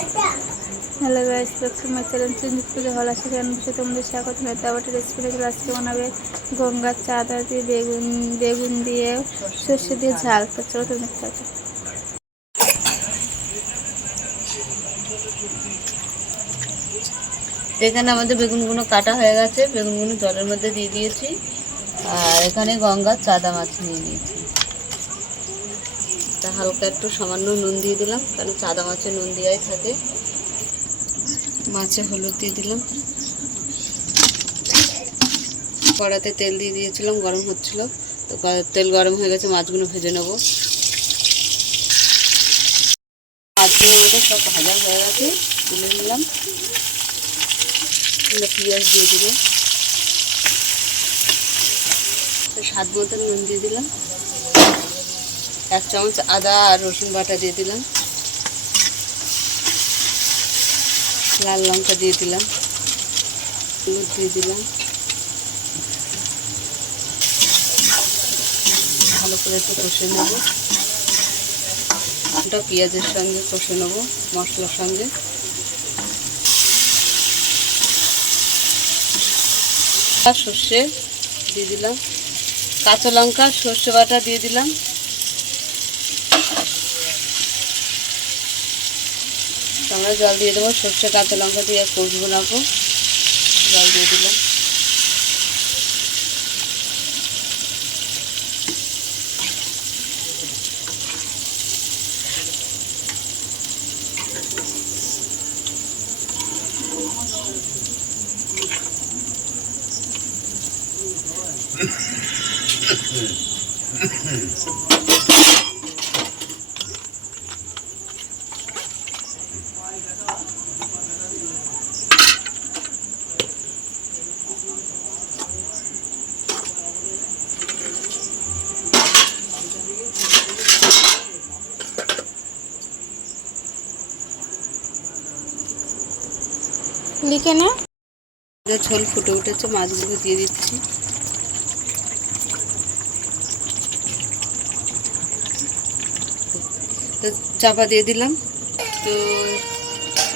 Hello guys, welcome my channel Sanjit Puja হল আছে channel তোমাদের স্বাগত। আবার রেসিপি দেখলে আজকে বানাবে গঙ্গার চাঁদা দিয়ে বেগুন দিয়ে সর্ষে দিয়ে ঝাল। তো চলো তুমি দেখতে থাকো। এখানে আমাদের বেগুনগুলো কাটা হয়ে গেছে, বেগুনগুলো জলের মধ্যে দিয়ে দিয়েছি। আর এখানে গঙ্গার চাঁদা মাছ নিয়ে নিয়েছি। তা হালকা একটু সামান্য নুন দিয়ে দিলাম, কারণ চাঁদা মাছে নুন দেওয়াই থাকে। মাছে হলুদ দিয়ে দিলাম। কড়াতে তেল দিয়ে দিয়েছিলাম, গরম হচ্ছিল। তো তেল গরম হয়ে গেছে, মাছগুলো ভেজে নেব। মাছগুলো আমাদের সব ভাজা হয়ে গেছে, তুলে নিলাম। পেঁয়াজ দিয়ে দিব, স্বাদ মতো নুন দিয়ে দিলাম, 1 চামচ আদা আর রসুন বাটা দিয়ে দিলাম, লাল লঙ্কা দিয়ে দিলাম, হলুদ দিয়ে দিলাম। ভালো করে একটু কষে নেব। ওটা পেঁয়াজের সঙ্গে কষে নেব, মশলার সঙ্গে। সর্ষে দিয়ে দিলাম, কাঁচা লঙ্কা সর্ষে বাটা দিয়ে দিলাম। আমরা জল দিয়ে দেবো, সর্ষে কাঁচা লঙ্কা দিয়ে কষবো নাবো। জল দিয়ে দিলাম। লিখে নে। ঝোল ফুটে উঠেছে, মাছগুলো দিয়ে দিচ্ছি। তো চাপা দিয়ে দিলাম, তো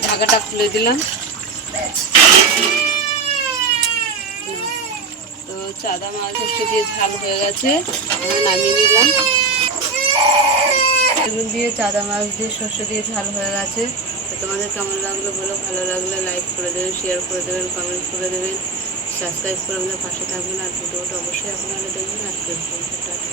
ঢাকাটা খুলে দিলাম। তো চাঁদা মাছ সর্ষে দিয়ে ঝাল হয়ে গেছে, আমরা নামিয়ে নিলাম। বেগুন দিয়ে চাঁদা মাছ দিয়ে সর্ষে দিয়ে ঝাল হয়ে গেছে। তো তোমাদের কেমন লাগলো বলো, ভালো লাগলে লাইক করে দেবেন, শেয়ার করে দেবেন, কমেন্ট করে দেবেন, সাবস্ক্রাইব করে আমাদের পাশে থাকবেন। আর ভিডিওটা অবশ্যই আপনারা দেখবেন। আজকের টাটা।